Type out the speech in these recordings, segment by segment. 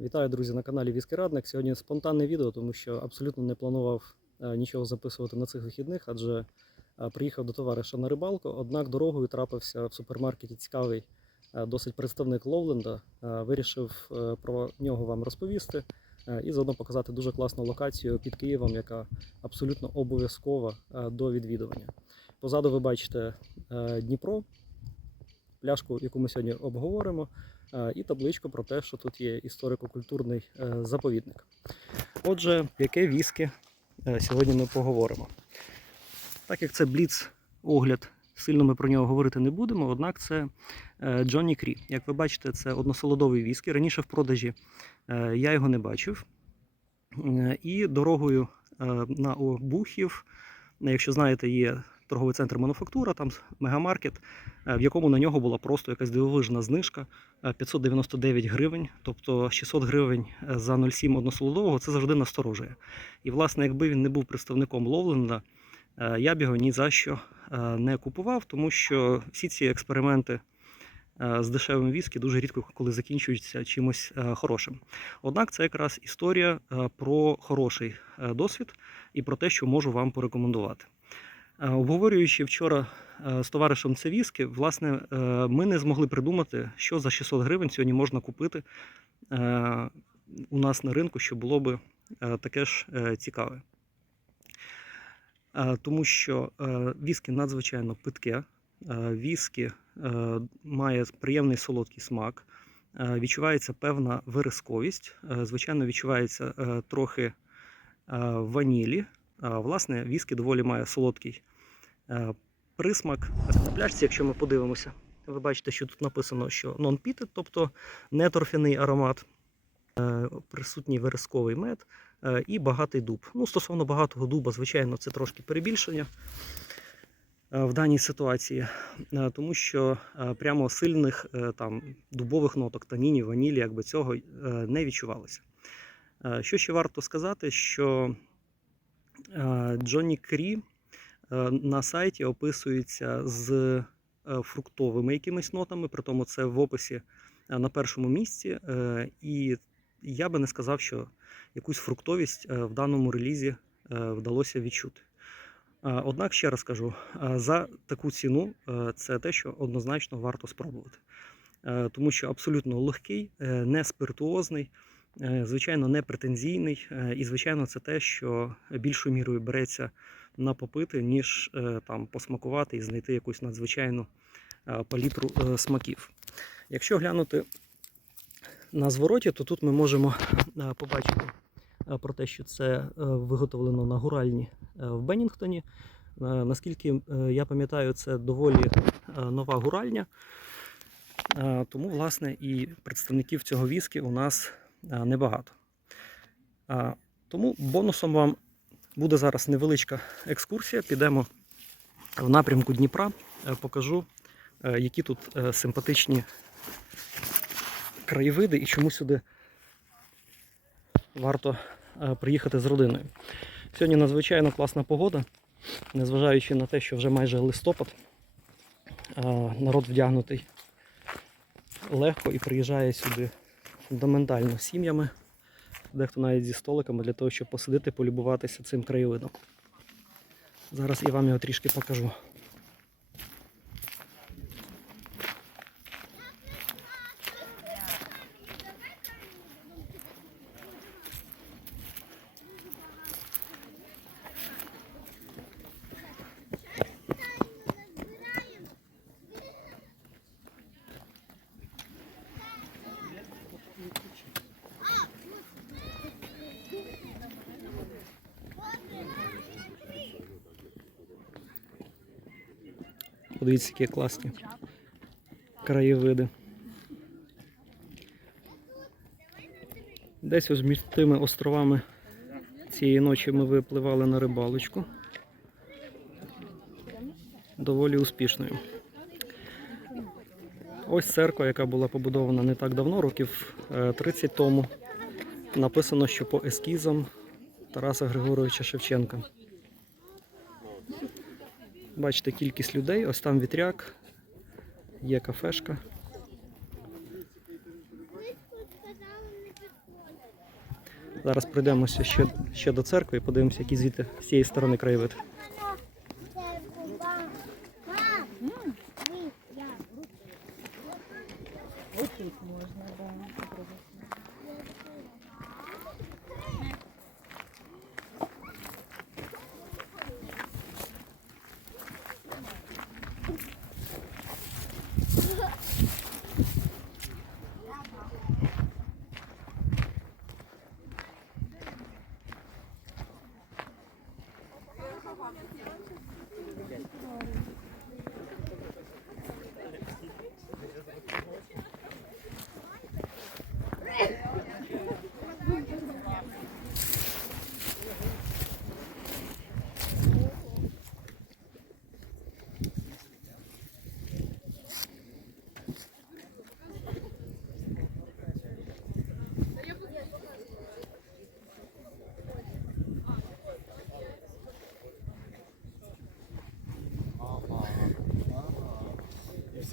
Вітаю, друзі, на каналі Віскі Радник. Сьогодні спонтанне відео, тому що абсолютно не планував е, нічого записувати на цих вихідних, адже е, приїхав до товариша на рибалку. Однак дорогою трапився в супермаркеті цікавий е, досить представник Ловленда. Вирішив про нього вам розповісти і заодно показати дуже класну локацію під Києвом, яка абсолютно обов'язкова до відвідування. Позаду ви бачите Дніпро, пляшку, яку ми сьогодні обговоримо. Е, і табличку про те, що тут є історико-культурний е, заповідник. Отже, яке віскі е, сьогодні ми поговоримо. Так як це бліц огляд, сильно ми про нього говорити не будемо, однак це Джонні Крі. Як ви бачите, це односолодовий віскі. Раніше в продажі я його не бачив. І дорогою на Обухів, якщо знаєте, є торговий центр мануфактура, там мегамаркет, е, в якому на нього була просто якась дивовижна знижка. Е, 599 гривень, тобто 600 гривень е, за 0,7 односолодового, це завжди насторожує. І, власне, якби він не був представником Ловленда, е, я б його ні за що е, не купував, тому що всі ці експерименти е, з дешевим віскі дуже рідко коли закінчуються чимось е, хорошим. Однак це якраз історія е, про хороший е, досвід і про те, що можу вам порекомендувати. Е, Обговорюючи вчора е, з товаришем це віскі, власне, е, ми не змогли придумати, що за 600 гривень сьогодні можна купити у нас на ринку, що було би таке ж цікаве. Тому що віскі надзвичайно питке, віскі має приємний солодкий смак, відчувається певна виразковість, звичайно, відчувається трохи ванілі. Власне, віскі доволі має солодкий е, присмак. На пляшці, якщо ми подивимося, ви бачите, що тут написано, що non-peated, тобто не торфяний аромат, е, присутній вересковий мед е, і багатий дуб. Ну, стосовно багатого дуба, звичайно, це трошки перебільшення в даній ситуації, тому що прямо сильних там дубових ноток, танінів, ванілі, якби цього не відчувалося. Що ще варто сказати, що Джонні Крі е, на сайті описується з е, фруктовими якимись нотами, при тому це в описі е, на першому місці. І я би не сказав, що якусь фруктовість в даному релізі вдалося відчути. Однак, ще раз кажу, за таку ціну це те, що однозначно варто спробувати. Тому що абсолютно легкий, не спиртуозний, звичайно, не претензійний, е, і, звичайно, це те, що більшою мірою береться на попити, ніж е, там посмакувати і знайти якусь надзвичайну е, палітру е, смаків. Якщо глянути на звороті, то тут ми можемо е, побачити е, про те, що це е, виготовлено на гуральні е, в Беннінгтоні. Е, Наскільки е, я пам'ятаю, це доволі е, нова гуральня. Е, Тому, власне, і представників цього віскі у нас е, небагато. Е, Тому бонусом вам буде зараз невеличка екскурсія. Підемо в напрямку Дніпра. Е, Покажу, е, які тут е, симпатичні краєвиди і чому сюди варто е, приїхати з родиною. Сьогодні надзвичайно класна погода, незважаючи на те, що вже майже листопад, е, народ вдягнутий легко і приїжджає сюди фундаментально сім'ями, дехто навіть зі столиками для того, щоб посидити, полюбуватися цим краєвидом. Зараз я вам його трішки покажу. Подивіться, які класні краєвиди. Десь ось між тими островами цієї ночі ми випливали на рибалочку. Доволі успішною. Ось церква, яка була побудована не так давно, років е, 30 тому. Написано, що по ескізам Тараса Григоровича Шевченка. Бачите кількість людей, ось там вітряк, є кафешка. Зараз пройдемося ще, ще до церкви і подивимося, які звідти з цієї сторони краєвид.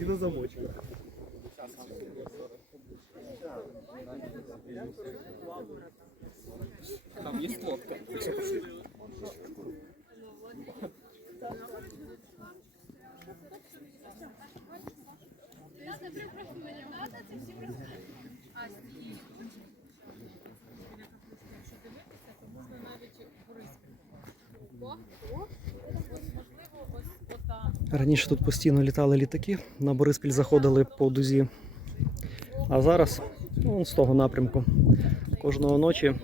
І всі на замочку. Там є фотка. Раніше тут постійно літали літаки, на Бориспіль заходили по дузі. А зараз, ну, з того напрямку, кожного ночі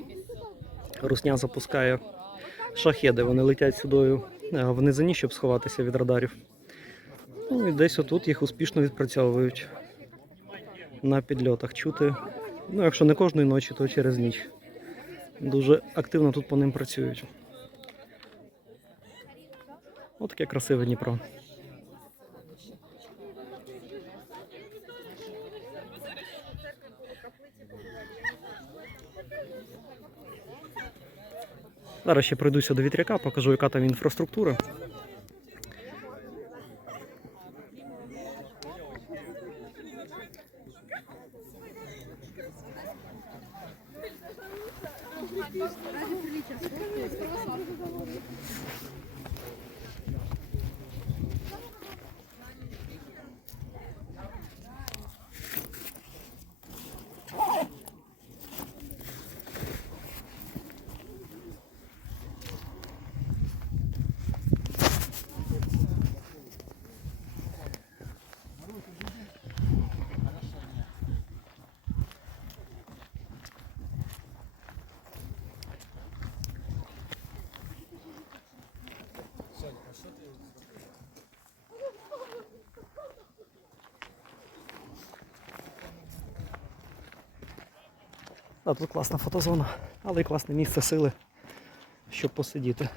Русня запускає шахеди. Вони летять сюдою е, в низині, щоб сховатися від радарів. Ну і десь отут їх успішно відпрацьовують на підльотах. Чути, ну якщо не кожної ночі, то через ніч. Дуже активно тут по ним працюють. Отаке красиве Дніпро. Зараз ще пройдуся до вітряка, покажу, яка там інфраструктура. А тут класна фотозона, але й класне місце сили, щоб посидіти.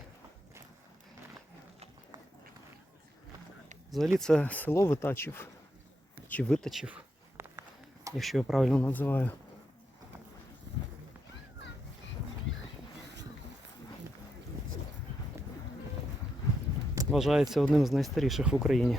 Взагалі це село Витачів чи Витачів, якщо я правильно називаю. Вважається одним з найстаріших в Україні.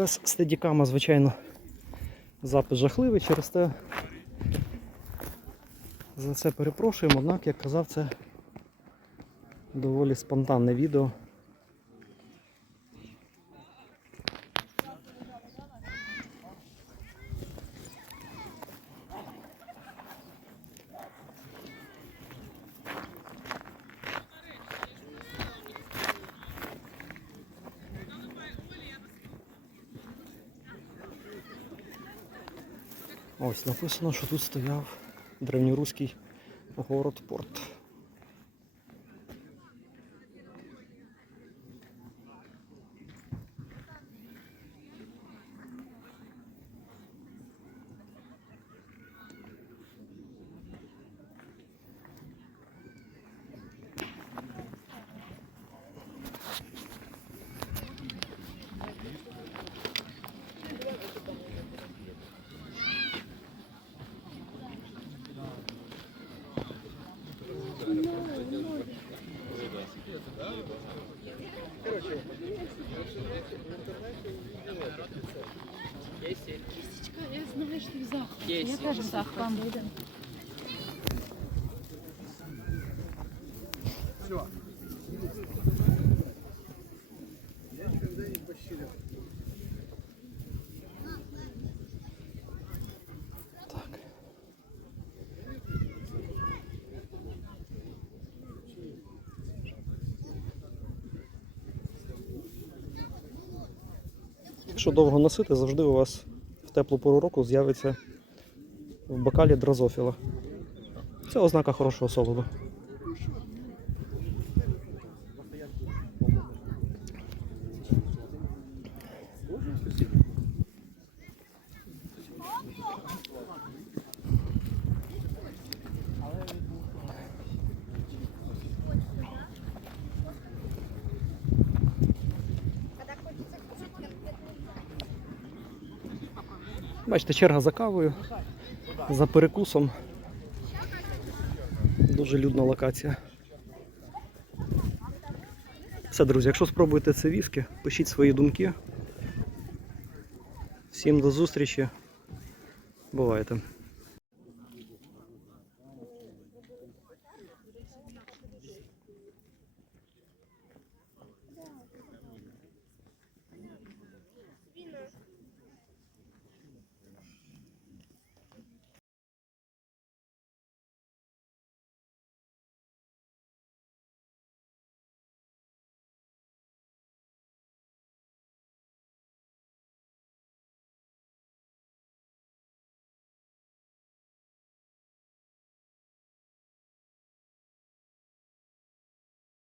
Без стедікама, звичайно, запис жахливий через те. За це перепрошуємо, однак, як казав, це доволі спонтанне відео. Ось написано, що тут стояв древньоруський город-порт. Кістечка, я знаю, ти в захваті. Є, Я теж в є. захваті. Так. Якщо довго носити, завжди у вас теплу пору року з'явиться в бокалі дрозофіла. Це ознака хорошого солоду. Бачите, черга за кавою, за перекусом. Дуже людна локація. Все, друзі, якщо спробуєте це віскі, пишіть свої думки. Всім до зустрічі. Бувайте.